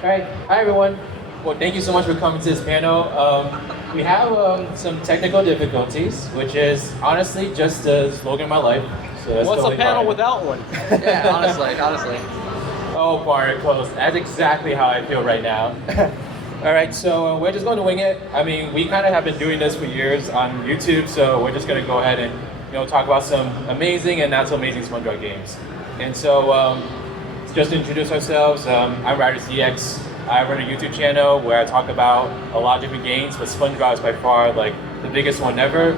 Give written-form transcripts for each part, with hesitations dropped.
All right. Hi, everyone. Well, thank you so much for coming to this panel. We have some technical difficulties, which is honestly just the slogan of my life. So that's What's totally a panel fine. without one? Yeah, honestly. Oh, Barnacles. That's exactly how I feel right now. All right, so we're just going to wing it. I mean, we kind of have been doing this for years on YouTube, so we're just going to go ahead and talk about some amazing and not so amazing SpongeBob games. And so, just to introduce ourselves, I'm RidersDX. I run a YouTube channel where I talk about a lot of different games, but SpongeBob is by far like the biggest one ever.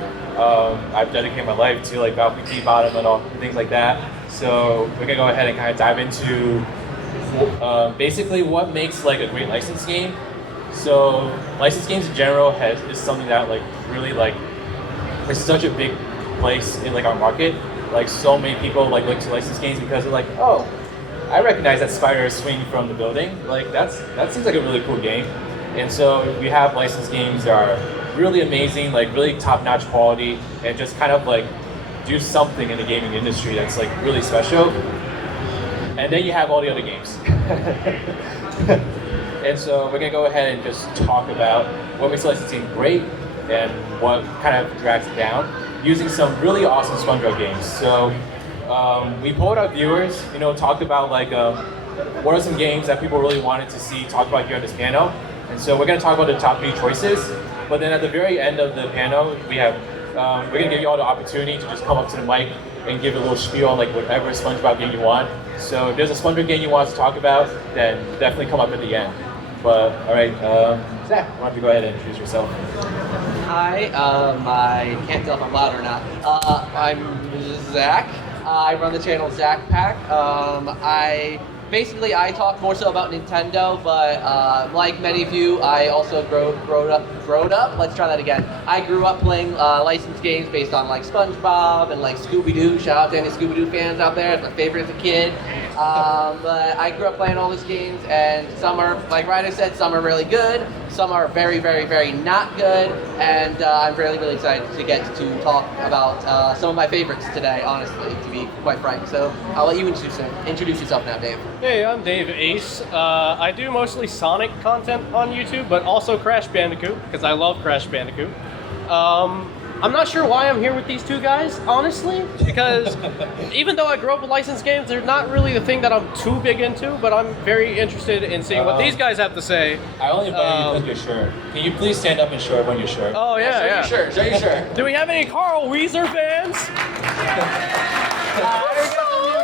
I've dedicated my life to like Bikini Bottom and all things like that. So we're gonna go ahead and kind of dive into basically what makes like a great licensed game. So licensed games in general is something that like really like is such a big place in like our market. Like so many people like look to licensed games because they're like, oh, I recognize that spider is swinging from the building. Like that seems like a really cool game. And so we have licensed games that are really amazing, like really top-notch quality, and just kind of like do something in the gaming industry that's like really special. And then you have all the other games. And so we're gonna go ahead and just talk about what makes licensing great and what kind of drags it down using some really awesome SpongeBob games. So we polled our viewers, talked about like what are some games that people really wanted to see talked about here on this panel. And so we're gonna talk about the top 3 choices. But then at the very end of the panel, we're gonna give you all the opportunity to just come up to the mic and give a little spiel on like whatever SpongeBob game you want. So if there's a SpongeBob game you want us to talk about, then definitely come up at the end. But all right, Zach, why don't you go ahead and introduce yourself? Hi, I can't tell if I'm loud or not. I'm Zach. I run the channel Zach Pack. I talk more so about Nintendo, but like many of you, I also growed up. Let's try that again. I grew up playing licensed games based on like SpongeBob and like Scooby-Doo. Shout out to any Scooby-Doo fans out there. It's my favorite as a kid. But I grew up playing all these games, and some are, like Ryder said, some are really good. Some are very, very, very not good. And I'm really, really excited to get to talk about some of my favorites today, honestly, to be quite frank. So I'll let you introduce yourself now, Dave. Hey, I'm Dave Ace. I do mostly Sonic content on YouTube, but also Crash Bandicoot, because I love Crash Bandicoot. I'm not sure why I'm here with these two guys, honestly, because even though I grew up with licensed games, they're not really the thing that I'm too big into, but I'm very interested in seeing what these guys have to say. I only invited you because you're sure. Can you please stand up and show everyone your shirt? Oh, yeah. Show your shirt. Do we have any Carl Weezer fans?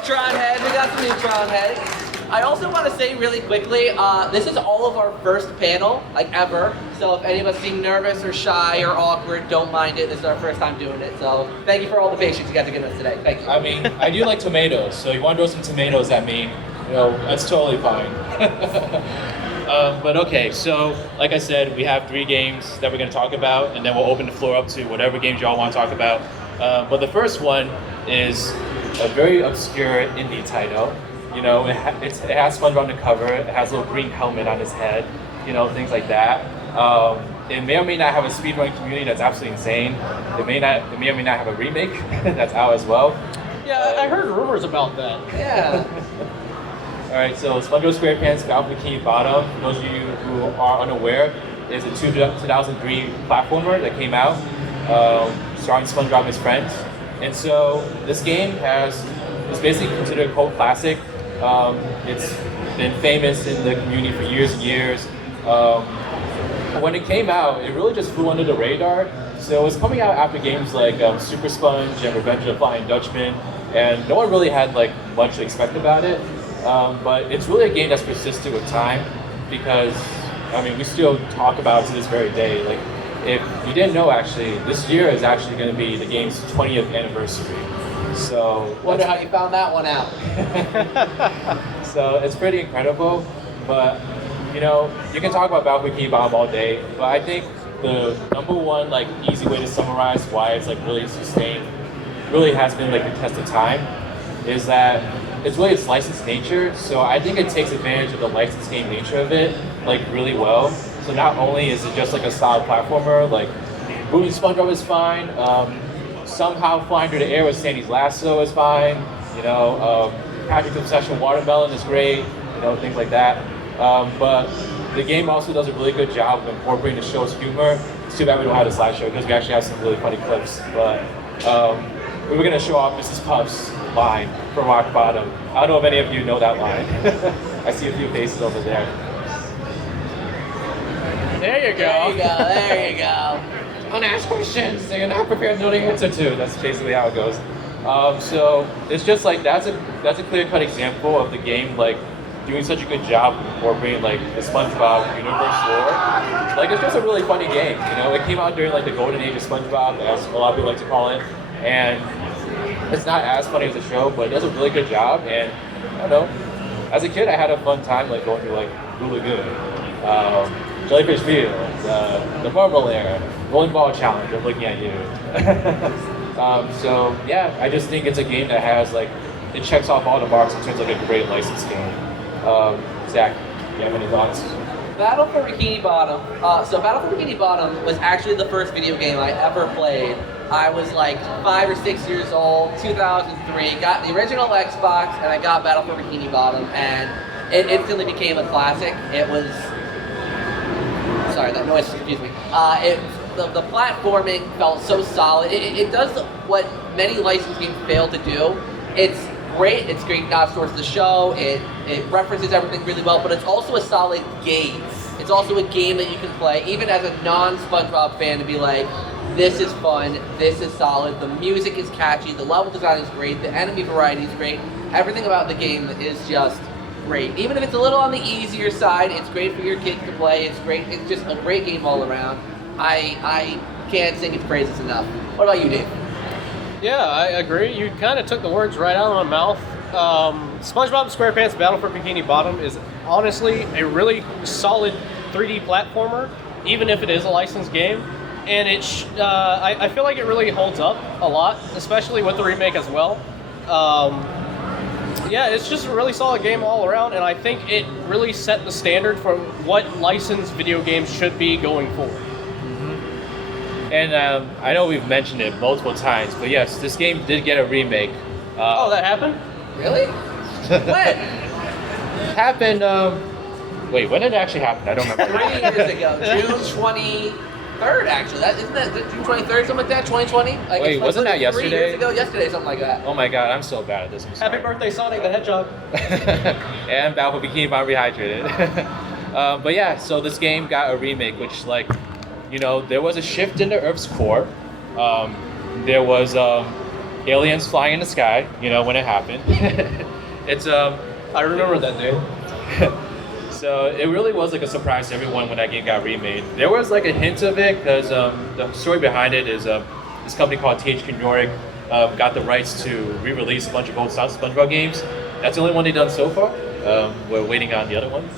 We got some Neutron heads. I also want to say really quickly, this is all of our first panel, like ever. So if any of us seem nervous or shy or awkward, don't mind it. This is our first time doing it. So thank you for all the patience you got to give us today. Thank you. I mean, I do like tomatoes, so you want to throw some tomatoes at me, that's totally fine. But okay, so like I said, we have 3 games that we're going to talk about, and then we'll open the floor up to whatever games y'all want to talk about. But the first one is a very obscure indie title. It has SpongeBob on the cover. It has a little green helmet on his head. Things like that. It may or may not have a speedrunning community that's absolutely insane. It may or may not have a remake that's out as well. Yeah, I heard rumors about that. Yeah. All right, so SpongeBob SquarePants Battle Bikini Bottom, for those of you who are unaware, is a 2003 platformer that came out, starring SpongeBob and his friends. And so this game is basically considered a cult classic. It's been famous in the community for years and years. When it came out, it really just flew under the radar. So it was coming out after games like Super Sponge and Revenge of the Flying Dutchman, and no one really had like much to expect about it. But it's really a game that's persisted with time because, we still talk about it to this very day. Like, if you didn't know, actually, this year is actually going to be the game's 20th anniversary. So Wonder how you found that one out. So it's pretty incredible, but you can talk about Battle Bikini Bottom all day, but I think the number one like easy way to summarize why it's like really sustained, really has been like the test of time, is that it's really its licensed nature. So I think it takes advantage of the licensed game nature of it like really well. So not only is it just like a solid platformer, like moving SpongeBob is fine. Somehow flying through the air with Sandy's lasso is fine. Patrick's Obsession Watermelon is great. Things like that. But the game also does a really good job of incorporating the show's humor. It's too bad we don't have a slideshow because we actually have some really funny clips. But we were going to show off Mrs. Puff's line from Rock Bottom. I don't know if any of you know that line. I see a few faces over there. There you go. There you go. There you go. Don't ask questions that you're not prepared to know the answer to. That's basically how it goes. So it's just like that's a clear-cut example of the game like doing such a good job of incorporating like the SpongeBob universe lore. Like it's just a really funny game. You know, it came out during like the golden age of SpongeBob, as a lot of people like to call it, and it's not as funny as the show, but it does a really good job. And I don't know, as a kid, I had a fun time like going through like Blue Lagoon, Jellyfish Field, the Marble Air, Rolling Ball Challenge. I'm looking at you. So yeah, I just think it's a game that has like it checks off all the marks in terms of like a great license game. Zach, you have any thoughts? Battle for Bikini Bottom. So Battle for Bikini Bottom was actually the first video game I ever played. I was like 5 or 6 years old, 2003. Got the original Xbox, and I got Battle for Bikini Bottom, and it instantly became a classic. It was sorry, that noise confused me. The platforming felt so solid. It does what many licensed games fail to do. It's great. It's great source of the show. It references everything really well, but it's also a solid game. It's also a game that you can play, even as a non-SpongeBob fan, to be like, this is fun, this is solid, the music is catchy, the level design is great, the enemy variety is great, everything about the game is just great. Even if it's a little on the easier side, it's great for your kids to play, it's great, it's just a great game all around. I can't sing its praises enough. What about you, Dave? Yeah, I agree. You kind of took the words right out of my mouth. SpongeBob SquarePants Battle for Bikini Bottom is honestly a really solid 3D platformer, even if it is a licensed game. And I feel like it really holds up a lot, especially with the remake as well. Yeah, it's just a really solid game all around, and I think it really set the standard for what licensed video games should be going forward. And I know we've mentioned it multiple times, but yes, this game did get a remake. Oh, that happened? Really? When? Happened, wait, when did it actually happen? I don't remember. 3 years ago, June 23rd, actually. Isn't that June 23rd, something like that? 2020? Like, Wait, wasn't that 3 yesterday? years ago, yesterday, something like that. Oh my god, I'm so bad at this. I'm sorry. Happy birthday, Sonic the Hedgehog. And Battle for Bikini Bottom Rehydrated. But yeah, so this game got a remake, which like, you know, there was a shift in the Earth's core. There was aliens flying in the sky, you know, when it happened. It's I remember that day. So it really was like a surprise to everyone when that game got remade. There was like a hint of it because the story behind it is this company called THQ Nordic got the rights to re-release a bunch of old SpongeBob games. That's the only one they've done so far. We're waiting on the other ones.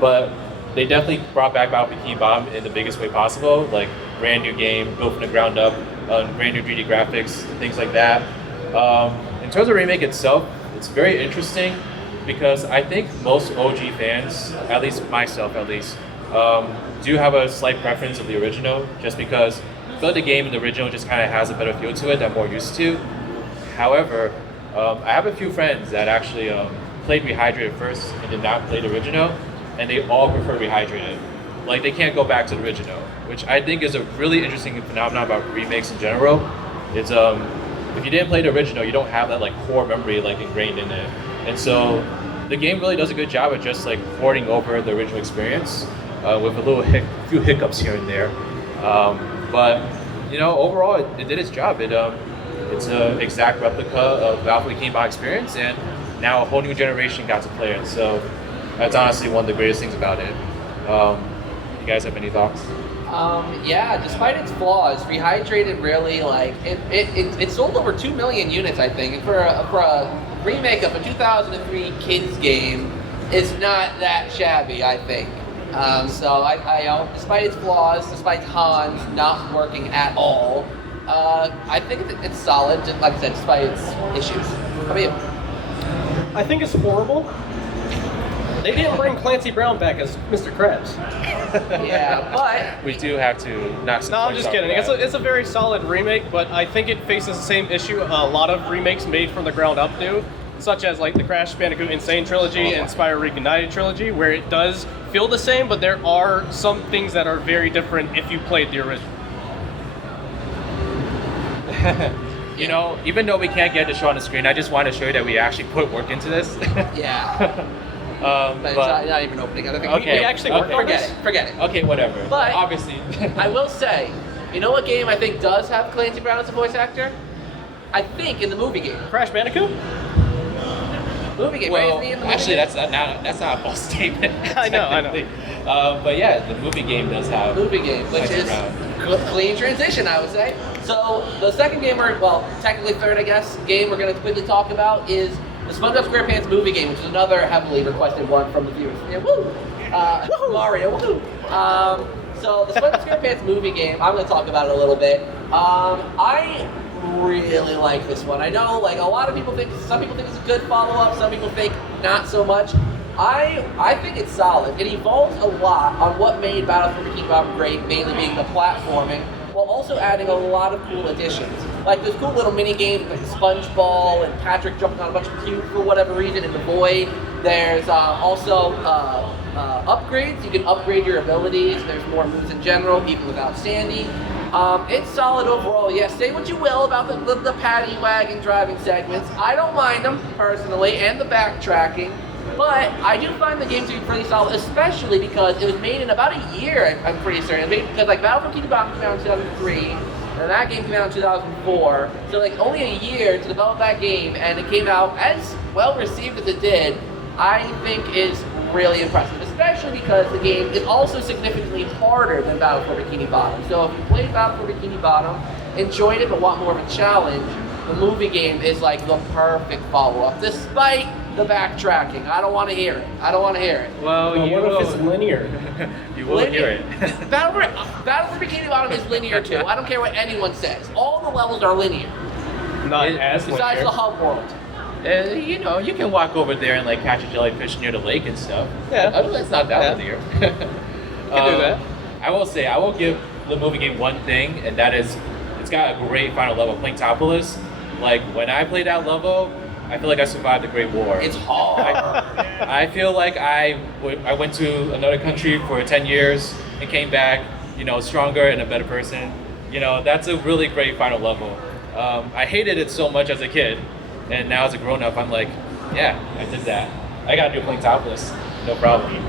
But they definitely brought back Battle Bikini Bottom in the biggest way possible, like brand new game, built from the ground up, brand new 3D graphics, things like that. In terms of remake itself, it's very interesting because I think most OG fans, at least myself at least, do have a slight preference of the original, just because I feel like the game in the original just kind of has a better feel to it that I'm more used to. However, I have a few friends that actually played Rehydrated first and did not play the original, and they all prefer Rehydrated. Like, they can't go back to the original, which I think is a really interesting phenomenon about remakes in general. It's if you didn't play the original, you don't have that like core memory like ingrained in it, and so the game really does a good job of just like porting over the original experience with a few hiccups here and there. But you know, overall, it did its job. It's an exact replica of Battle for Bikini Bottom experience, and now a whole new generation got to play it. So that's honestly one of the greatest things about it. You guys have any thoughts? Yeah, despite its flaws, Rehydrated really like it sold over 2 million units, I think, and for a remake of a 2003 kids game, is not that shabby, I think. So I despite its flaws, despite Hans not working at all, I think it's solid. Like I said, despite its issues. How about you? I think it's horrible. They didn't bring Clancy Brown back as Mr. Krabs. Yeah, but We do have to knock. No, I'm just kidding. It's a very solid remake, but I think it faces the same issue a lot of remakes made from the ground up do, such as like the Crash Bandicoot Insane trilogy and Spyro Reignited trilogy, where it does feel the same, but there are some things that are very different if you played the original. You know, even though we can't get the show on the screen, I just want to show you that we actually put work into this. Yeah. But it's not even opening. I don't think Okay. We actually worked on this? Forget it. Okay, whatever. But- obviously, I will say, you know what game I think does have Clancy Brown as a voice actor? I think in the movie game. Crash Bandicoot? Movie game, well, right? Isn't he in the movie actually, game? that's not a false statement. I know. technically. But yeah, the movie game does have Movie game, which Clancy is Brown. clean transition, I would say. So the second game, well, technically third, I guess, game we're going to quickly talk about is the SpongeBob SquarePants movie game, which is another heavily requested one from the viewers. Yeah, woo! Mario, woo! So the SpongeBob SquarePants movie game, I'm going to talk about it a little bit. I really like this one. I know, like, a lot of people think, some people think it's a good follow-up, some people think not so much. I think it's solid. It evolves a lot on what made Battle for Bikini Bottom great, mainly being the platforming, while also adding a lot of cool additions. Like there's cool little mini games like the Sponge Ball and Patrick jumping on a bunch of cube for whatever reason in the void. There's also upgrades. You can upgrade your abilities. There's more moves in general, even without Sandy. It's solid overall. Yes, say what you will about the paddy wagon driving segments. I don't mind them personally, and the backtracking. But I do find the game to be pretty solid, especially because it was made in about a year, I'm pretty certain. Because like Battle for Bikini Bottom came out in 2003, and that game came out in 2004. So like only a year to develop that game, and it came out as well received as it did, I think is really impressive. Especially because the game is also significantly harder than Battle for Bikini Bottom. So if you played Battle for Bikini Bottom, enjoyed it but want more of a challenge, the movie game is like the perfect follow-up, despite the backtracking. I don't want to hear it. I don't want to hear it. Well, you what will. if it's linear? You will hear it. Battle for Bikini Bottom is linear too. I don't care what anyone says. All the levels are linear, Not It- as besides linear. the hub world. You know, you can walk over there and like catch a jellyfish near the lake and stuff. Yeah. It's not that linear. Can do that. I will say, I will give the movie game one thing, and that is, it's got a great final level, Planktopolis. Like when I played that level, I feel like I survived the Great War. It's hard. I feel like I went to another country for 10 years and came back, you know, stronger and a better person. You know, that's a really great final level. I hated it so much as a kid, and now as a grown-up, I'm like, yeah, I did that. I got to do Planktopolis, no problem.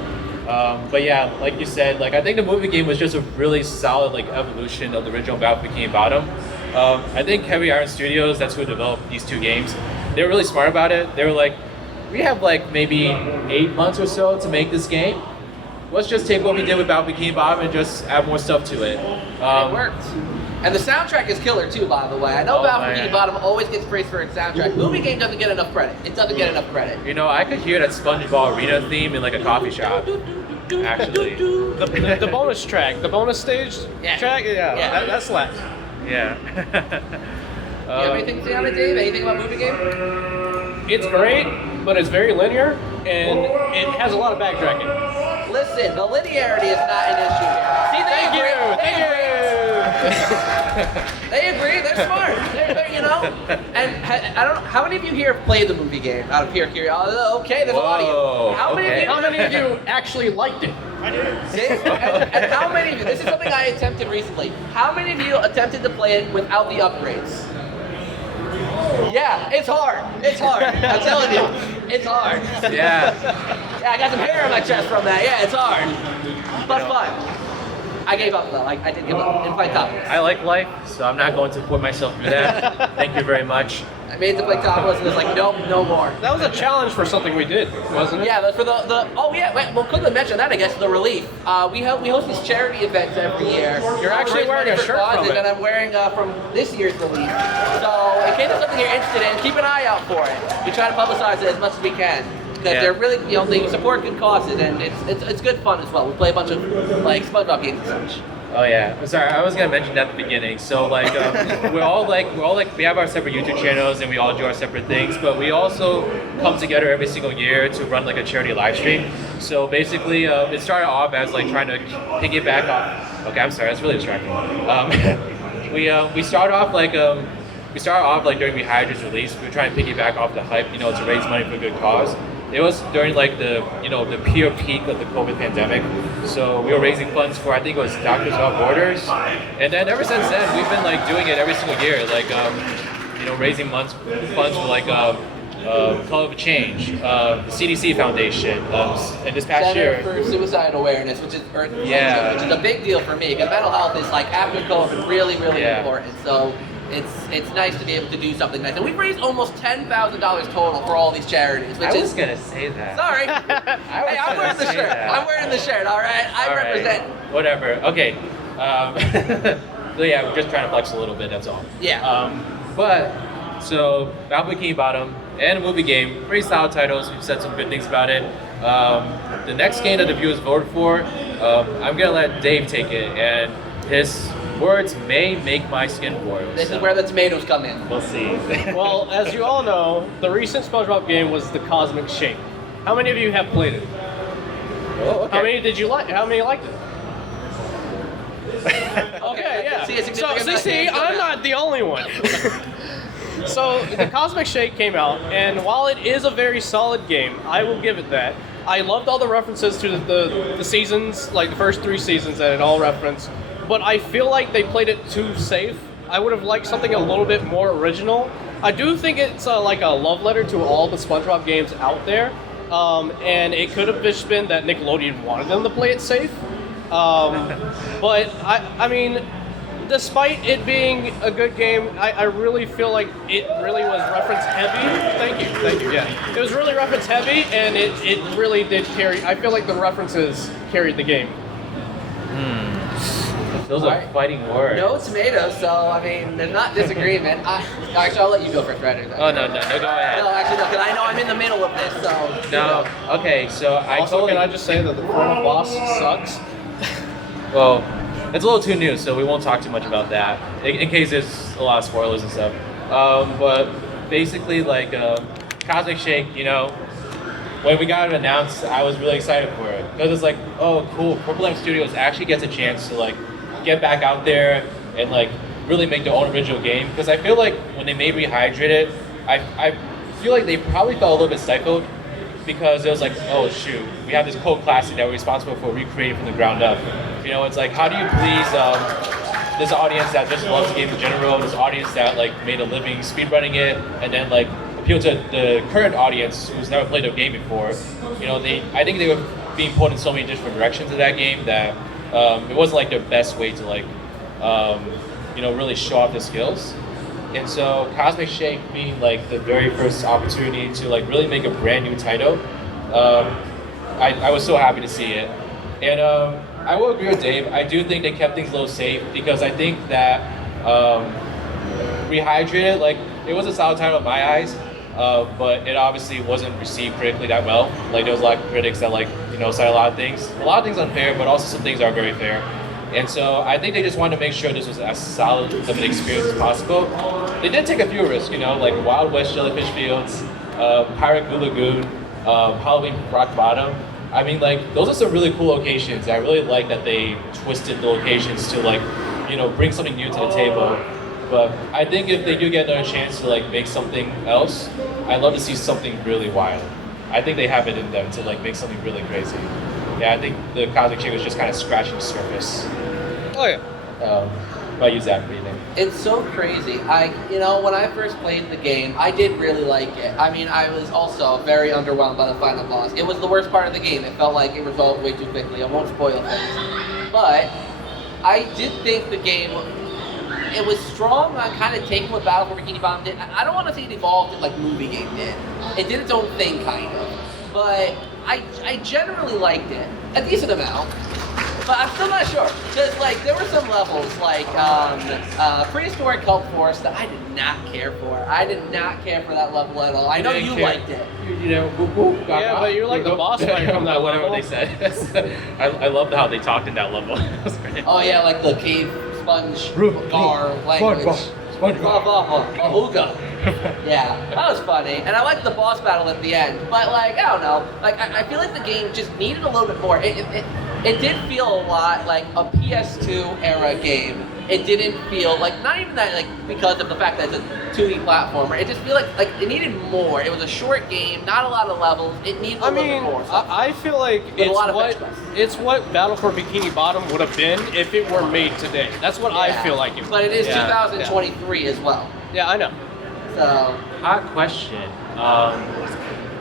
But yeah, like you said, like I think the movie game was just a really solid like evolution of the original Battle for Bikini Bottom. I think Heavy Iron Studios, that's who developed these two games, they were really smart about it. They were like, we have like maybe 8 months or so to make this game. Let's just take what we did with Battle for Bikini Bottom and just add more stuff to it. It worked. And the soundtrack is killer too, by the way. I know Battle for Bikini Bottom always gets praised for its soundtrack. Movie game doesn't get enough credit. It doesn't get enough credit. You know, I could hear that SpongeBob arena theme in like a coffee shop. Actually. The bonus track, the bonus stage track, Yeah. that slaps. Yeah. You have anything to say on it, Dave? Anything about movie game? It's great, but it's very linear, and it has a lot of backtracking. Listen, the linearity is not an issue here. See, Thank you. They agree. They're smart. They're, you know. And I don't know how many of you here have played the movie game out of pure curiosity. Okay, there's a lot of Whoa, you. How many okay. of you? How many of you actually liked it? See? And how many of you? This is something I attempted recently. How many of you attempted to play it without the upgrades? Yeah, it's hard. It's hard. I'm telling you, it's hard. Yeah. Yeah, I got some hair on my chest from that. Yeah, it's hard, but fun. I gave up though. I did give up in Planktopolis. I like life, so I'm not going to put myself through that. Thank you very much. I made it to Planktopolis and it was like, nope, no more. That was a challenge for something we did, wasn't it? Yeah, but for the oh yeah, wait, well, quickly mention that I guess the relief. We host these charity events every year. You're actually Raise wearing money a for shirt from causes, it. and I'm wearing from this year's relief. So in case there's something you're interested in, keep an eye out for it. We try to publicize it as much as we can. Because they're really, you know, they support good causes, and it's good fun as well. We play a bunch of like SpongeBob games and such. Oh yeah, sorry, I was gonna mention that at the beginning. So like, we have our separate YouTube channels and we all do our separate things, but we also come together every single year to run like a charity live stream. So basically, it started off as like trying to piggyback off. Okay, I'm sorry, that's really distracting. We start off like we we started off like during Rehydra's release. We were trying to piggyback off the hype, to raise money for a good cause. It was during like the the pure peak of the COVID pandemic. So we were raising funds for, I think it was Doctors Without Borders, and then ever since then we've been like doing it every single year, like raising funds for like Color of Change, the CDC Foundation, and this past Center year for Suicide Awareness, which is which is a big deal for me because mental health is like after COVID really important. So it's nice to be able to do something nice, and we've raised almost $10,000 total for all these charities. Which I was gonna say that. Sorry. Hey, I'm wearing the shirt. I'm wearing the shirt. All right, I represent. Whatever. Okay. So yeah, we're just trying to flex a little bit. That's all. Yeah. But so Battle Bikini Bottom and a movie game, pretty solid titles. We've said some good things about it. The next game that the viewers voted for, I'm gonna let Dave take it, and his words may make my skin boil. This is where the tomatoes come in. We'll see. Well, as you all know, the recent SpongeBob game was the Cosmic Shake. How many of you have played it? Oh, okay. How many did you like? How many liked it? Okay, yeah. See, I'm not the only one. So the Cosmic Shake came out, and while it is a very solid game, I will give it that. I loved all the references to the seasons, like the first 3 seasons that it all referenced, but I feel like they played it too safe. I would have liked something a little bit more original. I do think it's like a love letter to all the SpongeBob games out there, and it could have just been that Nickelodeon wanted them to play it safe. But I mean, despite it being a good game, I really feel like it really was reference heavy. Thank you, yeah. It was really reference heavy, and it really did carry, I feel like the references carried the game. Those are fighting words. No tomatoes, so I mean, there's not disagreement. Actually, I'll let you go first, Ryder. Oh, no, go ahead. No, actually, no, because I know I'm in the middle of this, so. No, okay, so Can I just say that the Chrono Boss sucks? Well, it's a little too new, so we won't talk too much about that, in case there's a lot of spoilers and stuff. But basically, like, Cosmic Shake, when we got it announced, I was really excited for it. Because it's like, oh, cool, Purple M Studios actually gets a chance to, like, get back out there and, like, really make their own original game. Because I feel like when they made Rehydrated, I feel like they probably felt a little bit stifled. Because it was like, oh shoot, we have this cult classic that we're responsible for recreating from the ground up. It's like, how do you please this audience that just loves the game in general, this audience that like made a living speedrunning it, and then like appeal to the current audience who's never played a game before. I think they were being pulled in so many different directions of that game that it wasn't like their best way to like, really show off their skills. And so Cosmic Shake being like the very first opportunity to like really make a brand new title, I was so happy to see it. And I will agree with Dave. I do think they kept things a little safe because I think that Rehydrated, like, it was a solid title in my eyes, but it obviously wasn't received critically that well. Like, there was a lot of critics that like, said a lot of things unfair, but also some things are very fair. And so I think they just wanted to make sure this was as solid of an experience as possible. They did take a few risks, like Wild West Jellyfish Fields, Pirate Goo Lagoon, Halloween Rock Bottom. I mean, like, those are some really cool locations. I really like that they twisted the locations to, like, bring something new to the table. But I think if they do get another chance to, like, make something else, I'd love to see something really wild. I think they have it in them to, like, make something really crazy. Yeah, I think the Cosmic Shake was just kind of scratching the surface. Oh yeah. I use that for anything. It's so crazy. When I first played the game, I did really like it. I mean, I was also very underwhelmed by the final boss. It was the worst part of the game. It felt like it resolved way too quickly. I won't spoil things. But I did think the game, it was strong on kind of taking what Battle for Bikini Bottom did. I don't want to say it evolved like movie game did. It did its own thing, kind of. But I generally liked it. A decent amount. But I'm still not sure. Because, like, there were some levels, like Prehistoric Cult Force, that I did not care for. I did not care for that level at all. I know you liked it. Yeah, but you're like the boss fight from that whatever level. they said. I loved how they talked in that level. Oh, yeah, like the cave sponge bar language. Ooga. Yeah, that was funny. And I liked the boss battle at the end. But, like, I don't know. Like, I feel like the game just needed a little bit more. It did feel a lot like a PS2 era game it didn't feel like, not even that, like, because of the fact that it's a 2D platformer, it just feel like it needed more. It was a short game, not a lot of levels, it needed a little bit more. I feel like it's what Battle for Bikini Bottom would have been if it were made today. That's what I feel like it would. But it is 2023 as well. Yeah, I know. So, Hot question.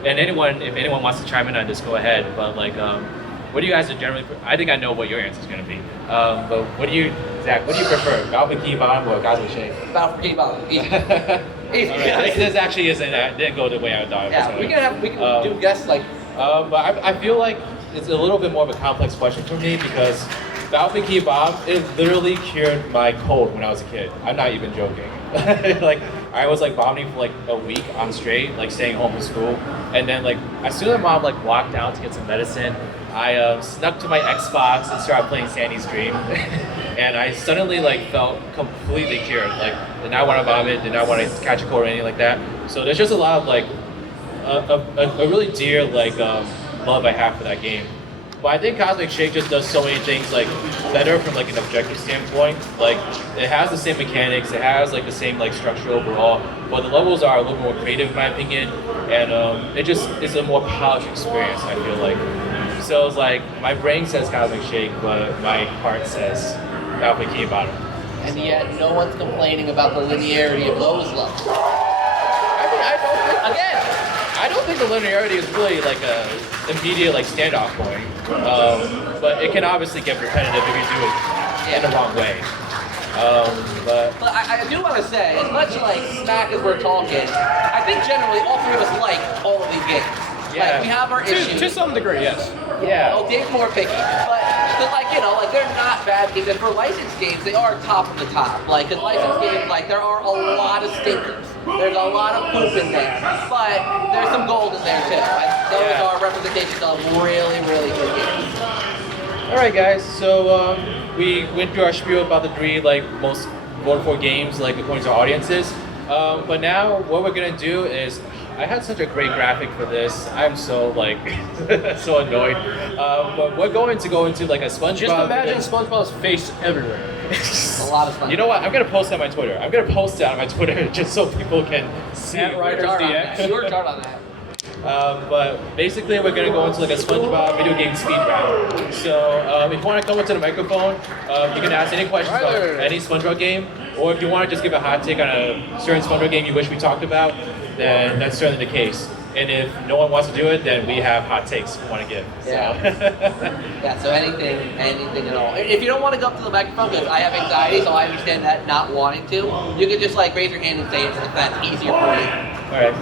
And if anyone wants to chime in on this, go ahead. But like, what do you guys generally? I think I know what your answer is going to be. But Zach? What do you prefer, Battle for Bikini Bottom or Cosmic Shake? Battle for Bikini Bottom. Easy. Right. This actually isn't. Didn't go the way I thought. Yeah, we can do guests like. But I feel like it's a little bit more of a complex question for me because Battle for Bikini Bottom, it literally cured my cold when I was a kid. I'm not even joking. Like I was like vomiting for like a week on straight, like staying home from school, and then like as soon as mom like walked down to get some medicine, I snuck to my Xbox and started playing Sandy's Dream, and I suddenly like felt completely cured. Like did not want to vomit, did not want to catch a cold or anything like that. So there's just a lot of like a really dear like love I have for that game. But I think Cosmic Shake just does so many things like better from like an objective standpoint. Like it has the same mechanics, it has like the same like structure overall, but the levels are a little more creative in my opinion, and it just is a more polished experience. I feel like. So it's like my brain says Cosmic Shake, but my heart says Battle for Bikini Bottom. And yet, no one's complaining about the linearity of those levels. I don't think the linearity is really like a immediate like standoff point, but it can obviously get repetitive if you do it in the wrong way. But I do want to say, as much like smack as we're talking, I think generally all three of us like all of these games. Yeah. Like we have our issues. To some degree, yes. yeah, Oh, Dave's more picky, but like like they're not bad games. And for licensed games, they are top of the top. Like, cause licensed games, like there are a lot of stinkers. There's a lot of poop in there, but there's some gold in there too. Those are representations of really, really good games. All right, guys. So we went through our spiel about the three like most voted for games, like according to our audiences. But now what we're gonna do is, I had such a great graphic for this. I'm so like so annoyed. But we're going to go into like a SpongeBob. Just imagine SpongeBob's face everywhere. A lot of fun. You know what? I'm gonna post it on my Twitter. I'm gonna post it on my Twitter just so people can see. At RidersDX. You were hard on that. But basically, we're gonna go into like a SpongeBob video game speed round. So if you want to come up to the microphone, you can ask any questions about any SpongeBob game, or if you want to just give a hot take on a certain SpongeBob game you wish we talked about, then that's certainly the case. And if no one wants to do it, then we have hot takes we want to give. Yeah. Yeah, so anything at all. If you don't want to go up to the microphone, because I have anxiety, so I understand that not wanting to, you can just like raise your hand and say it if that's easier for you. All right.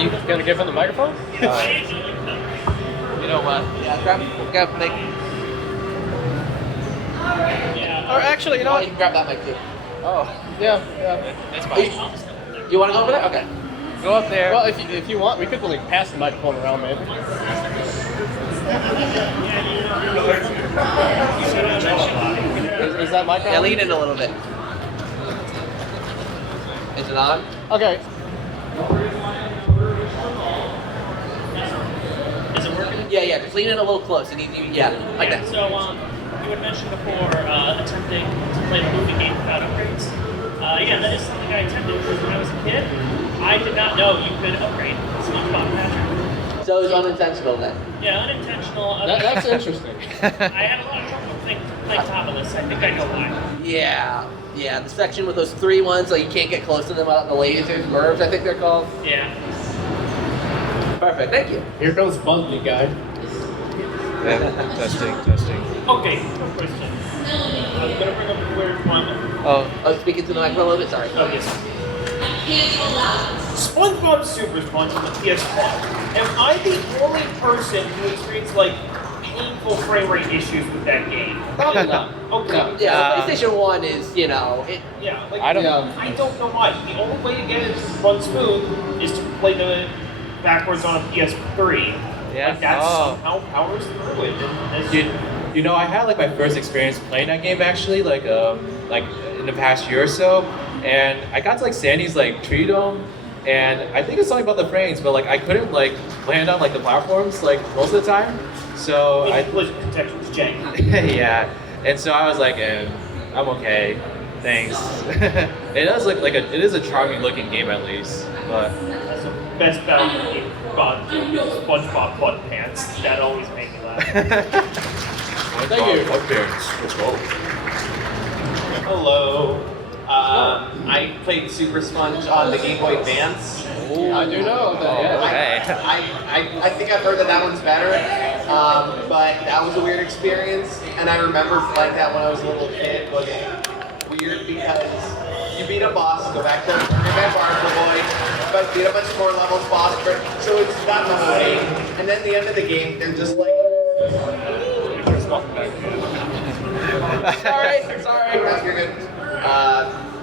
You gonna give him the microphone? You know what? Yeah, grab Nick. Or actually, you know Oh, what? you can grab that mic too. Oh, yeah. That's fine. You want to go over there? Okay. Go up there. Well, if you want, we could like pass the microphone around, maybe. Is that mic on? Yeah, lean in a little bit. Is it on? Okay. Is it working? Yeah, just lean in a little close. And like that. So, you had mentioned before attempting to play the movie game without upgrades. Yeah, that is something I attempted because when I was a kid, I did not know you could upgrade SpongeBob Patrick. So it was unintentional then. Yeah, unintentional. That's interesting. I had a lot of trouble playing top of this. I think I know why. Yeah, the section with those 3 ones, so you can't get close to them without the lasers, MERVs, I think they're called. Yeah. Perfect, thank you. Here goes Bugsy guy. Testing. Okay, no question. I'm gonna bring up a weird one. Oh, speaking to the microphone a little bit, sorry. Oh, yes. SpongeBob Super Sponge on the PS Plus. Am I the only person who experienced like painful frame rate issues with that game? Probably not. Okay. No. Yeah, PlayStation 1 is, it. Yeah, like I don't- I don't know why. The only way to get it to run smooth is to play the backwards on a PS3. Yeah. Like that Oh. somehow powers through it. And this- You know, I had like my first experience playing that game actually, like in the past year or so, and I got to like Sandy's like tree dome, and I think it's something about the frames, but like I couldn't like land on like the platforms like most of the time. So I collision protection was janky. yeah, and so I was like, I'm okay, thanks. It does look like it is a charming looking game at least, but That's the best battle game SpongeBob butt pants. That always made me laugh. Thank you. Let's go. Hello. I played Super Sponge on the Game Boy Advance. I do know that. Yeah. I think I've heard that one's better, but that was a weird experience. And I remember playing that when I was a little kid. Was weird because you beat a boss, go back to Prevent Barber Boy, but beat a bunch more levels, boss. So it's not the whole game. And then the end of the game, they're just like. Sorry. No, you're good.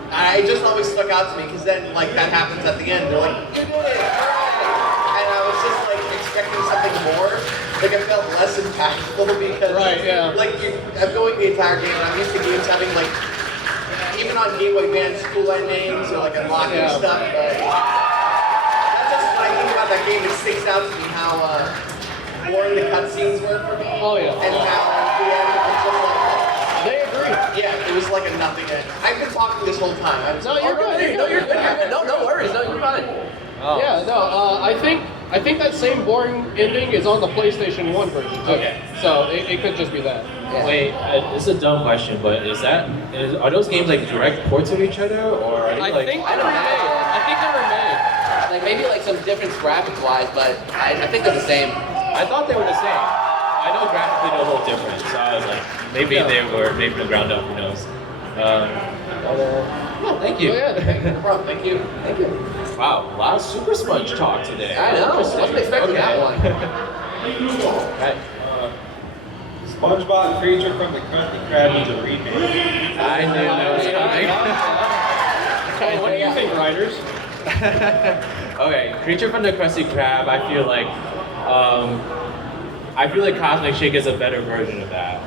I just always stuck out to me because then like that happens at the end. They're like, you did it, and I was just like expecting something more. Like I felt less impactful because like I'm going the entire game and I'm used to games having like even on Game Boy Advance cool endings or like unlocking stuff. But that's just when I think about that game, it sticks out to me how boring the cutscenes were for me. Oh yeah. And how at the end it was just like. They agree. Yeah, it was like a nothing. I've been talking this whole time. No, you're good. You're good. No worries. No, you're fine. Oh. Yeah, no, I think that same boring ending is on the PlayStation 1 version too. Okay. So it could just be that. Yeah. Wait, it's a dumb question, but are those games like direct ports of each other, or are they I like? think they're remade. I think they're remade. Like maybe like some difference graphic wise, but I think they're the same. I thought they were the same. I know graphically they're a little different, so I was like, maybe they were made from the ground up. Who knows? Yeah, thank you. Oh, yeah. No problem. Thank you. Thank you. Wow, a lot of Super Sponge talk today. I know. Interesting. Wasn't expecting that one. Right. SpongeBob Creature from the Krusty Krab needs a remake. I knew that was coming. What do you think, Riders? Okay, Creature from the Krusty Krab. I feel like Cosmic Shake is a better version of that.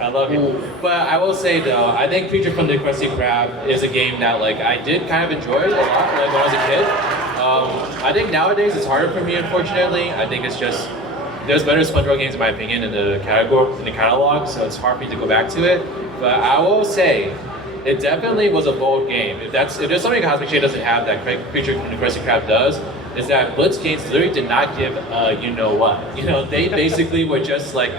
I love it. But I will say though, I think Creature from the Krusty Krab is a game that like I did kind of enjoy a lot like when I was a kid. I think nowadays it's harder for me, unfortunately. I think it's just there's better SpongeBob games in my opinion in the catalog, so it's hard for me to go back to it. But I will say, it definitely was a bold game. If there's something Cosmic Shade doesn't have that Creature from the Krusty Krab does, is that Blitz Games literally did not give you know what. You know, they basically were just like,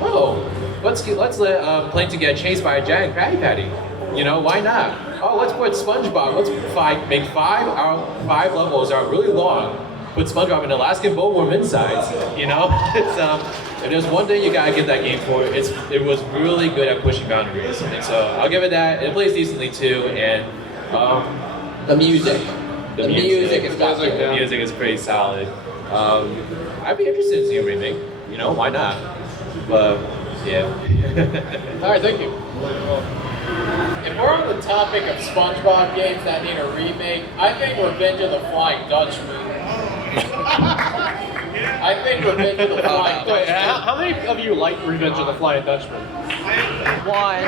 oh, let's plan to get chased by a giant Krabby Patty. You know, why not? Oh, let's put SpongeBob. Let's make five levels are really long. Put SpongeBob in Alaskan Bowworm insides. You know, if there's one thing you gotta give that game for, it was really good at pushing boundaries. And so I'll give it that. It plays decently too, and The music. The The music is got the to. music is pretty solid. I'd be interested in seeing a remake. You know, why not? But yeah. All right, thank you. If we're on the topic of SpongeBob games that need a remake, I think Revenge of the Flying Dutchman. I think Revenge of the Flying Wait, Dutchman. how many of you like Revenge of the Flying Dutchman? One.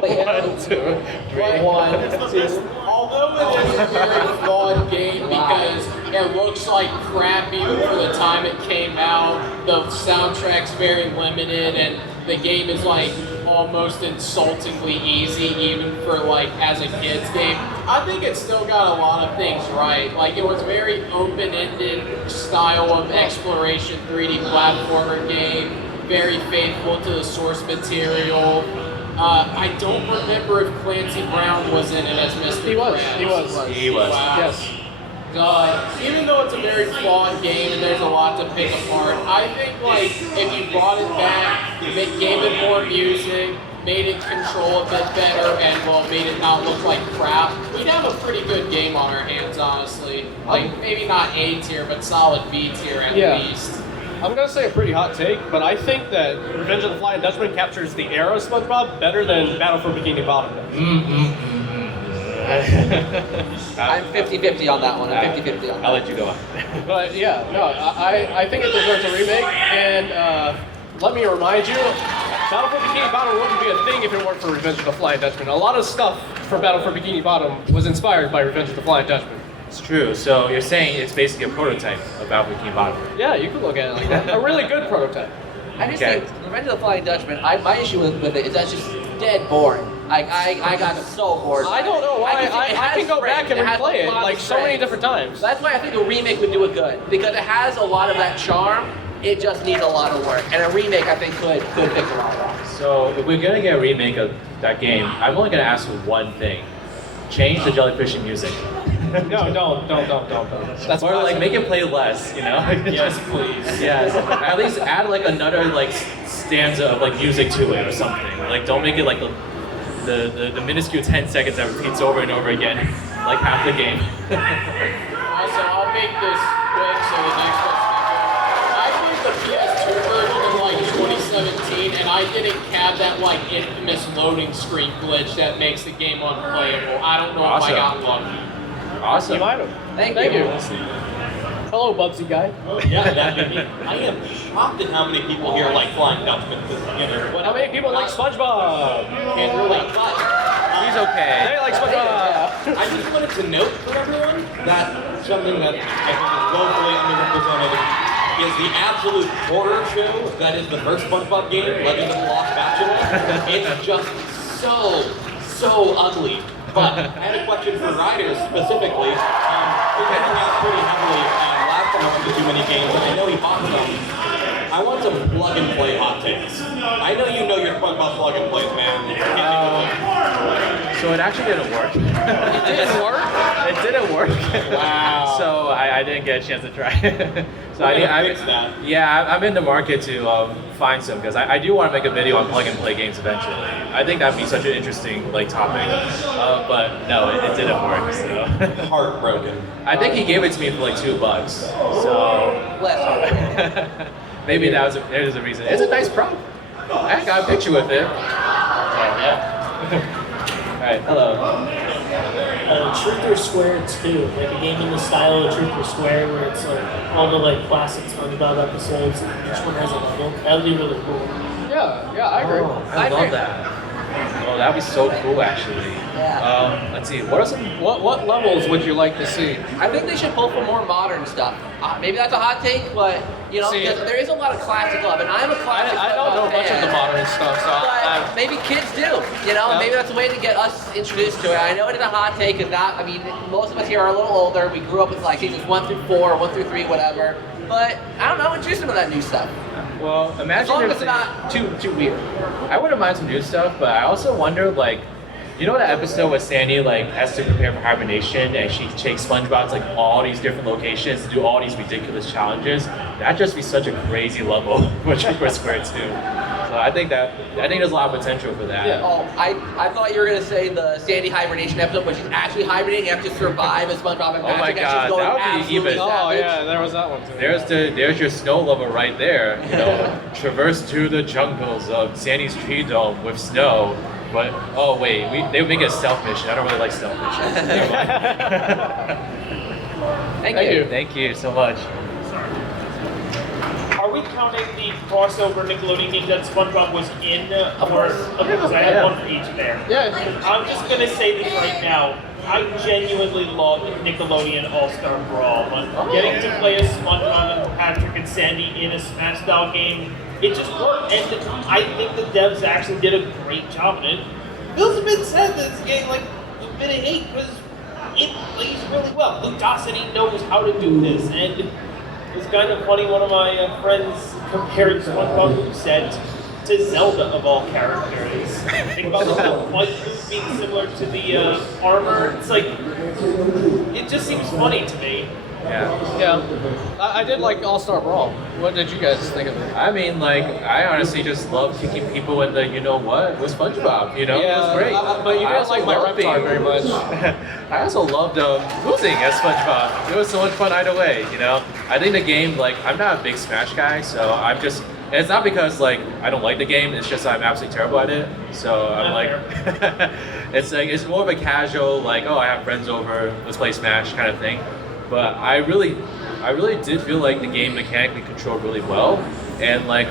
1, 2, 3. One, two. Although it is a very flawed game because it looks like crap even for the time it came out, the soundtrack's very limited, and the game is like almost insultingly easy even for like as a kid's game. I think it's still got a lot of things right. Like it was very open-ended style of exploration 3D platformer game, very faithful to the source material. I don't remember if Clancy Brown was in it as Mr. He was. Krabs. He was. Wow. Yes. Even though it's a very flawed game and there's a lot to pick apart, I think like if you brought it back, gave it more music, made it control a bit better, and well, made it not look like crap, we'd have a pretty good game on our hands, honestly. Like maybe not A tier, but solid B tier at least. I'm gonna say a pretty hot take, but I think that Revenge of the Flying Dutchman captures the era of SpongeBob better than Battle for Bikini Bottom does. I'm 50-50 on that one. I'm 50-50 on that. I'll let you go on. But yeah, no, I think it deserves a remake, and let me remind you, Battle for Bikini Bottom wouldn't be a thing if it weren't for Revenge of the Flying Dutchman. A lot of stuff for Battle for Bikini Bottom was inspired by Revenge of the Flying Dutchman. It's true. So you're saying it's basically a prototype about Bikini Bottom. Yeah, you could look at it like that. A really good prototype. I just Okay. think Revenge of the Flying Dutchman. My issue with it is that's just dead boring. I got so bored. I don't know why. I can go back and has replay a it lot of like so many strengths. different times. That's why I think a remake would do it good because it has a lot of that charm. It just needs a lot of work, and a remake I think could fix a lot of that. So if we're gonna get a remake of that game, I'm only gonna ask for one thing: change the jellyfishing music. No, don't. That's Or like make it play less, you know? Yes, please. Yes. At least add like another like stanza of like music to it or something. Like don't make it like the minuscule 10 seconds that repeats over and over again, like half the game. Also, I'll make this quick so the next one's I played the PS2 version in like 2017, and I didn't have that like infamous loading screen glitch that makes the game unplayable. I don't know Awesome. if I got lucky. Awesome. You might have. Thank you. you. Hello, Bubsy guy. Oh, yeah, that'd be me. I am shocked at how many people here like Flying Dutchman because, you know, How many people like SpongeBob? Can't really. He's okay. They like SpongeBob. I just wanted to note for everyone that something that I think is woefully underrepresented is the absolute horror show that is the first SpongeBob game, Legend of the Lost Bachelor. It's just so ugly. But I had a question for Riders specifically. We came out pretty heavily last time I went to TooManyGames, and I know he bought some. I want some plug and play hot takes. I know you know your SpongeBob plug and plays, man. You can't think of So it actually didn't work. It didn't work. It didn't work. Wow. So I didn't get a chance to try it. So We're gonna I fix that. Yeah, I'm in the market to find some because I do want to make a video on plug and play games eventually. I think that'd be such an interesting like topic. But no, it didn't work. So Heartbroken. I think he gave it to me for like $2. So Less hard. maybe there's a reason. It's a nice prop. I got a picture with it. So yeah. All right, hello. Truth or Square 2, like a game in the style of Truth or Square, where it's like all the like classic SpongeBob episodes. Each one has a level. That would be really cool. Yeah, I agree. I love that. Oh, that'd be so cool, actually. Yeah. Let's see. What are some? What levels would you like to see? I think they should pull for more modern stuff. Maybe that's a hot take, but you know, See, because there is a lot of classic love, and I'm a classic. I don't know SpongeBob much of the fan. modern stuff, so But maybe kids do, you know, and Yeah. maybe that's a way to get us introduced to it. I know it is a hot take, because not, I mean, most of us here are a little older. We grew up with like seasons 1 through 4, 1 through 3, whatever. But I don't know, introduce them to that new stuff. Well, As imagine long if as it's not too weird. I wouldn't mind some new stuff, but I also wonder, like, you know that episode where Sandy like has to prepare for hibernation and she takes SpongeBob to like all these different locations to do all these ridiculous challenges? That'd just be such a crazy level for Truth Square 2. So I think there's a lot of potential for that. Yeah. Oh, I thought you were gonna say the Sandy hibernation episode where she's actually hibernating and have to survive as SpongeBob and Oh my Patrick, and God, she's going that would be absolutely even- Oh savage. yeah, there was that one too. There's your snow level right there. You know, traverse through the jungles of Sandy's tree dome with snow. But oh wait, they would make it a stealth mission. I don't really like stealth missions. Never mind. Thank you. Thank you so much. Are we counting the crossover Nickelodeon game that SpongeBob was in? Of course. Okay, because I have Yeah. one for each there. Yeah. I'm just gonna say this right now. I genuinely love Nickelodeon All-Star Brawl. But getting to play as SpongeBob and Patrick and Sandy in a Smash style game, it just worked. And I think the devs actually did a great job in it. Bill's been said that it's getting like a bit of hate because it plays really well. Luke Dawson, he knows how to do this. And it's kind of funny, one of my friends compared SpongeBob Moveset to Zelda of all characters. Think about the whole fight move being similar to the armor. It's like, it just seems funny to me. Yeah. Yeah. I did like All-Star Brawl. What did you guys think of it? I mean, like, I honestly just love kicking people in the, you know what, with SpongeBob, you know? It was great. But you I didn't also like my love repertoire being- very much. I also loved losing as SpongeBob. It was so much fun either way, you know? I think the game, like, I'm not a big Smash guy, so I'm just, and it's not because, like, I don't like the game, it's just I'm absolutely terrible at it. So I'm like, it's like, it's more of a casual, like, oh, I have friends over, let's play Smash kind of thing. But I really did feel like the game mechanically controlled really well, and like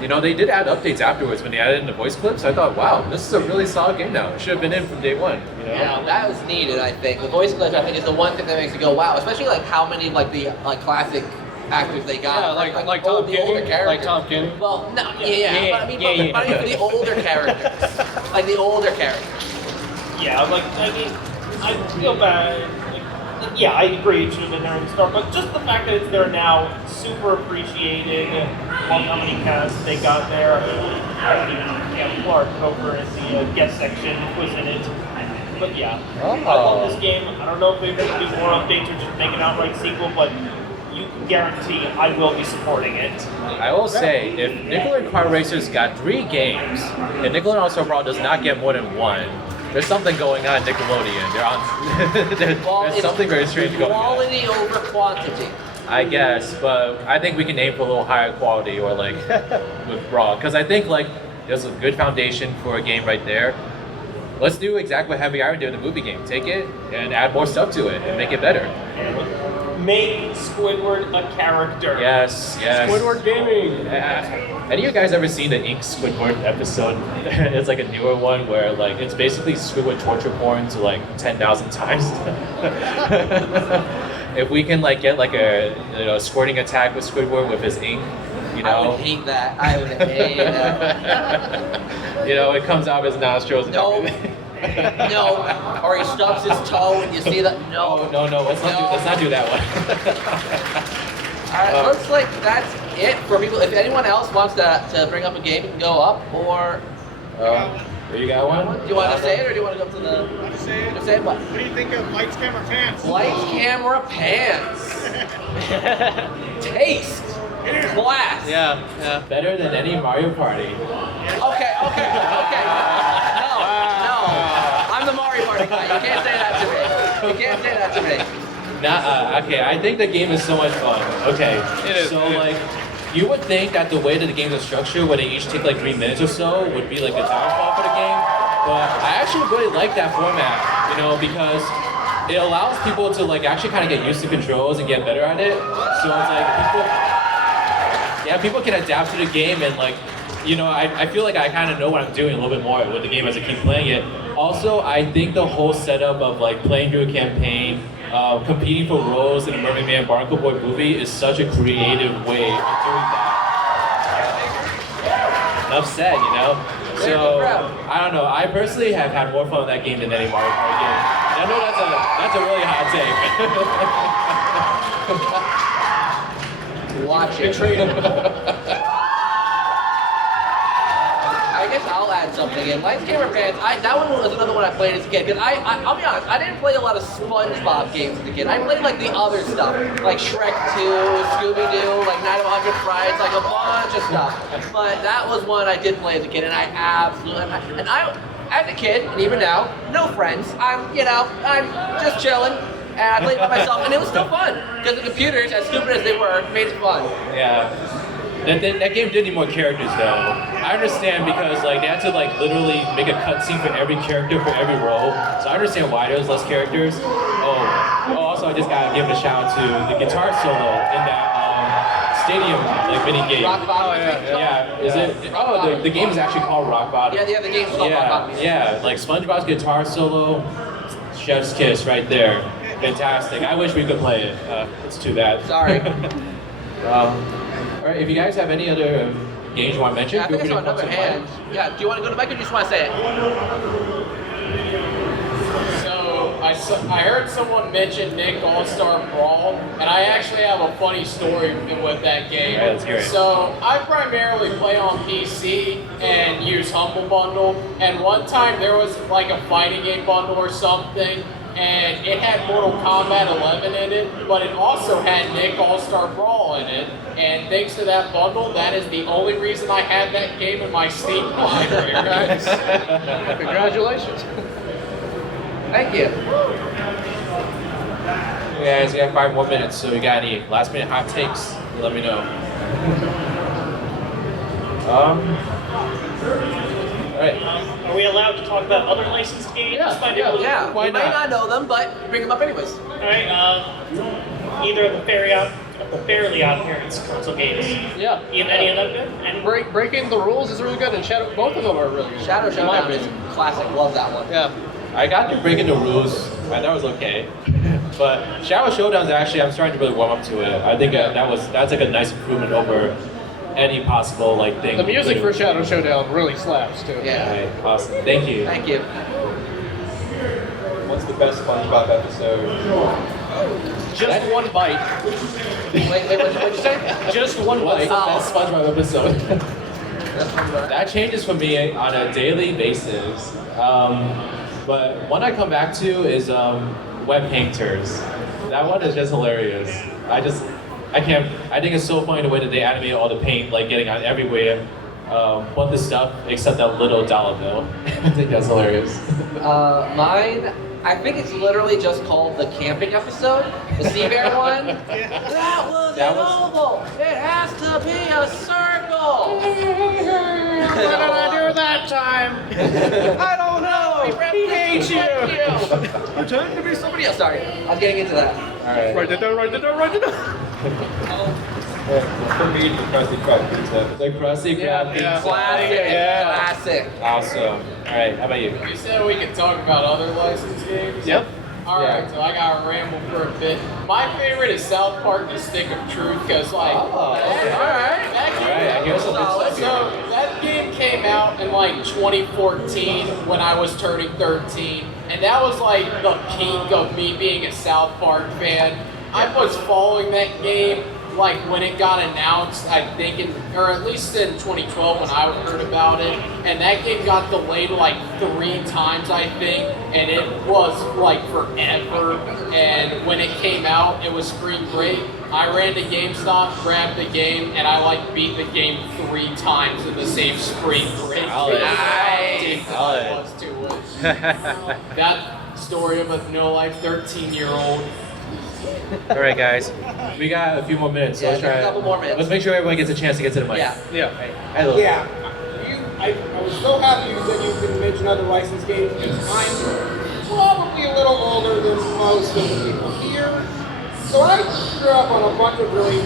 you know, they did add updates afterwards when they added in the voice clips. I thought, wow, this is a really solid game now. It should have been in from day one. You know? Yeah, that was needed. I think the voice glitch, I think, is the one thing that makes you go wow. Especially like how many like the classic actors they got. Yeah, like the Tom older Kenny. characters. Like Tom Kenny. Well, no, yeah. But I mean, but I mean for the older characters, like the older characters. Yeah, like, I mean, I feel bad. Like, yeah, I agree it should have been there at the start, but just the fact that it's there now, super appreciated. Well, how many casts they got there. I mean, Cam Clark over in the guest section was in it. But yeah, I love this game. I don't know if they're going to do more updates or just make an outright sequel, but you can guarantee I will be supporting it. I will say, if Nickelodeon Car Racers got 3 games, and Nickelodeon All-Star Brawl does not get more than 1, there's something going on at Nickelodeon. They're on. There's something very strange going on. Quality over quantity. I guess, but I think we can aim for a little higher quality or like with Brawl. Because I think like there's a good foundation for a game right there. Let's do exactly what Heavy Iron did in the movie game. Take it and add more stuff to it and make it better. Make Squidward a character. Yes, yes. Squidward Gaming. Any of you guys ever seen the Ink Squidward episode? It's like a newer one where like it's basically Squidward torture porn to like 10,000 times. If we can like get like a squirting attack with Squidward with his ink, you know. I would hate that. I would hate that. You know, it comes out of his nostrils. And No. everything. No. Or he stubs his toe and you see that. No. Oh, no. Let's not do that one. Alright, looks like that's it for people. If anyone else wants to bring up a game, you can go up or. You got one? Do you want to say it or do you want to go to the. Want to say it? Say it, what? What do you think of lights, camera, pants? Lights, camera, pants. Taste. Class. Yeah. Better than any Mario Party. Okay. No. I'm the Mario Party guy. You can't say that to me. Okay, I think the game is so much fun. Okay. It is. So like you would think that the way that the games are structured, where they each take like 3 minutes or so, would be like a downfall for the game. But I actually really like that format, you know, because it allows people to like actually kind of get used to controls and get better at it. So it's like people can adapt to the game and like, you know, I feel like I kind of know what I'm doing a little bit more with the game as I keep playing it. Also, I think the whole setup of like playing through a campaign, competing for roles in a Mermaid Man Barnacle Boy movie is such a creative way of doing that. Enough said, you know? So, I don't know. I personally have had more fun with that game than any Mario Party game. And I know that's a really hot take. Watch it. I guess I'll add something in. Lights, camera, pants. That one was another one I played as a kid. Because I'll be honest, I didn't play a lot of SpongeBob games as a kid. I played like the other stuff, like Shrek 2, Scooby-Doo, like Night of 100 Fridays, like a bunch of stuff. But that was one I did play as a kid, and I absolutely. And I, as a kid, and even now, no friends. I'm just chilling. And I played by myself, and it was still fun because the computers, as stupid as they were, made it fun. Yeah. That game did need more characters though. I understand because like they had to like literally make a cutscene for every character for every role. So I understand why there was less characters. Also I just gotta give a shout out to the guitar solo in that stadium like mini game. Rock Bottom. Yeah. Is it? Oh, the game is actually called Rock Bottom. Yeah, the game's called Rock Bottom. Yeah. Like SpongeBob's guitar solo, chef's kiss right there. Fantastic. I wish we could play it. It's too bad. Sorry. All right, if you guys have any other games you want to mention, I think I saw another hand. Yeah, do you want to go to Mike or do you just want to say it? So I heard someone mention Nick All-Star Brawl, and I actually have a funny story with that game. All right, let's hear it. So I primarily play on PC and use Humble Bundle, and one time there was like a fighting game bundle or something, and it had Mortal Kombat 11 in it, but it also had Nick All-Star Brawl in it. And thanks to that bundle, that is the only reason I had that game in my Steam library. Congratulations. Thank you. You guys got 5 more minutes, so you got any last minute hot takes? Let me know. All right. Are we allowed to talk about other licensed games? Yeah. Why You may not? not know them, but bring them up anyways. Alright, either of the Fairy Out fairly odd parents console games. Yeah. Any of them good? Any? Breaking the Rules is really good, and both of them are really good. Shadow in my Showdown is opinion. classic. Love that one. Yeah. I got through Breaking the Rules. I thought it was okay. But Shadow Showdown's actually, I'm starting to really warm up to it. I think that's like a nice improvement over any possible like thing. The music for Shadow Showdown really slaps too. Yeah. Right, awesome. Thank you. Thank you. What's the best SpongeBob episode? Just one bite. Wait, what'd you say? Just one bite. Best SpongeBob episode. That changes for me on a daily basis. But one I come back to is Web Painters. That one is just hilarious. I think it's so funny the way that they animated all the paint like getting on everywhere. But the stuff except that little dollar bill. I think that's hilarious. Mine, I think it's literally just called the camping episode, the sea bear one. That was an oval. It has to be a circle. What did I do that time? I don't know. He hates you. Pretend to be somebody else. Sorry, I was getting into that. Alright. Write it down. For me, the Krusty Krab pizza. The Krusty Krab pizza. Classic. Awesome. Alright, how about you? You said we could talk about other licensed games? Yep. Alright, Yeah. so I gotta ramble for a bit. My favorite is South Park The Stick of Truth, because like, Alright. that I hear some good stuff so here. that game came out in like 2014 when I was turning 13, and that was like the peak of me being a South Park fan. I was following that game like when it got announced, I think, or at least in 2012 when I heard about it, and that game got delayed like 3 times, I think, and it was like forever. And when it came out, it was spring break. I ran to GameStop, grabbed the game, and I like beat the game 3 times in the same spring break. Nice. That was to it. That story of a no-life 13-year-old. All right, guys. We got a few more minutes. So Yeah, let's try. a couple more minutes. Let's make sure everyone gets a chance to get to the mic. Yeah. Yeah. Hello. Yeah. I was so happy that you could mention other licensed games because I'm probably a little older than most of the people here. So I grew up on a bunch of really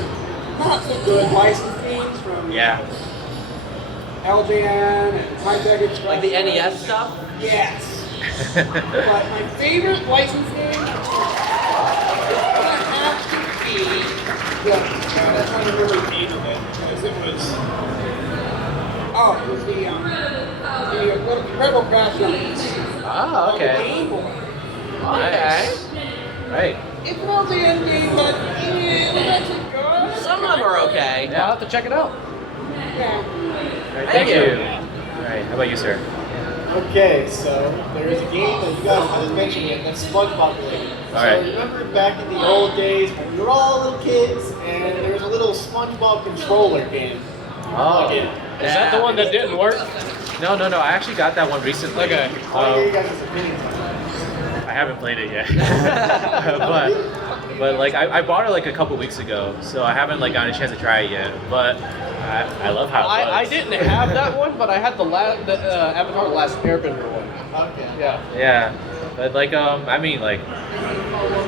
not so good licensed games from LJN and High-Tech Express. Like the NES stuff? Yes. But my favorite licensed game would have to be that's not really the name of it because it was the Incredible Crash Games. Ah, okay. On the Game Boy. Nice. Right. It's an LJN game, but it was actually good. Some of them are okay. I'll have to check it out. Yeah. All right, thank you. All right. How about you, sir? Okay, so there is a game that you guys haven't mentioned yet that's SpongeBob related. Alright. So remember back in the old days when we were all little kids and there was a little SpongeBob controller game. Oh. Okay. Is that the one that didn't work? No. I actually got that one recently. Okay. I'll hear you guys' opinions on it. I haven't played it yet. but like I bought it like a couple weeks ago, so I haven't like gotten a chance to try it yet. But I love how it I looks. didn't have that one, but I had the Avatar: The Last Airbender one. Okay. Yeah. Yeah, but like I mean like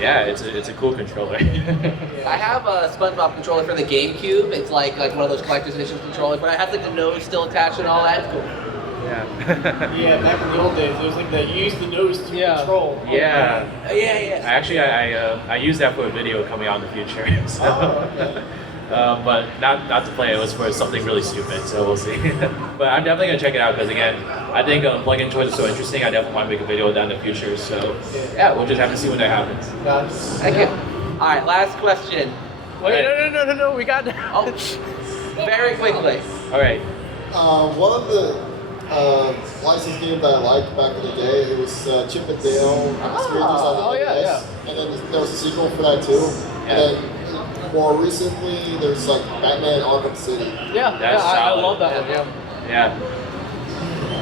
it's a cool controller. I have a SpongeBob controller for the GameCube. It's like one of those collector's edition controllers, but I have like the nose still attached and all that. It's cool. Yeah. Yeah, back in the old days, it was like they used the nose to control. Yeah. Yeah. Actually, I used that for a video coming out in the future. So. Oh, okay. But not to play. It was for something really stupid. So we'll see. But I'm definitely gonna check it out because again, I think plug-in toys are so interesting. I definitely want to make a video of that in the future. So yeah, we'll just have to see when that happens. Thank you. All right, last question. Wait, no. We got. Oh, very quickly. All right. One of the licensed games that I liked back in the day, it was Chip and Dale Experiences on the NES. And then there was a sequel for that too. And then more recently, there's like Batman Arkham City. Yeah, That's I solid. love that one. Yeah. Yeah.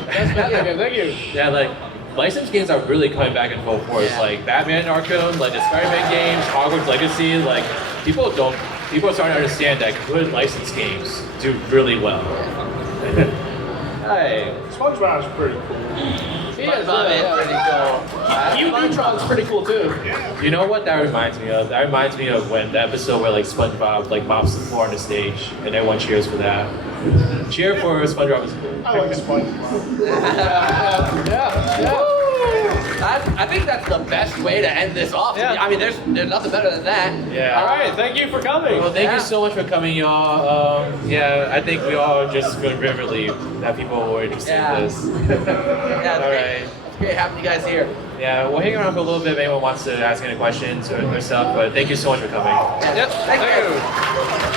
Thank you. Yeah, like licensed games are really coming back and forth. Yeah. Like Batman Arkham, like the Spider-Man games, Hogwarts Legacy. Like people are starting to understand that good licensed games do really well. Hi. SpongeBob is pretty cool. SpongeBob is pretty cool. SpongeBob's pretty cool too. You know what that reminds me of? That reminds me of when the episode where like SpongeBob like mops the floor on the stage and everyone cheers for that. Cheer for SpongeBob is cool. I like SpongeBob. Yeah. I think that's the best way to end this off. Yeah. I mean, there's nothing better than that. Yeah. All right, thank you for coming. Well, thank you so much for coming, y'all. Yeah, I think we all just feel very relieved that people were interested Yeah. in this. Yeah, All right. It's great having you guys here. Yeah, we'll hang around for a little bit if anyone wants to ask any questions or stuff, but thank you so much for coming. Yep, thank you.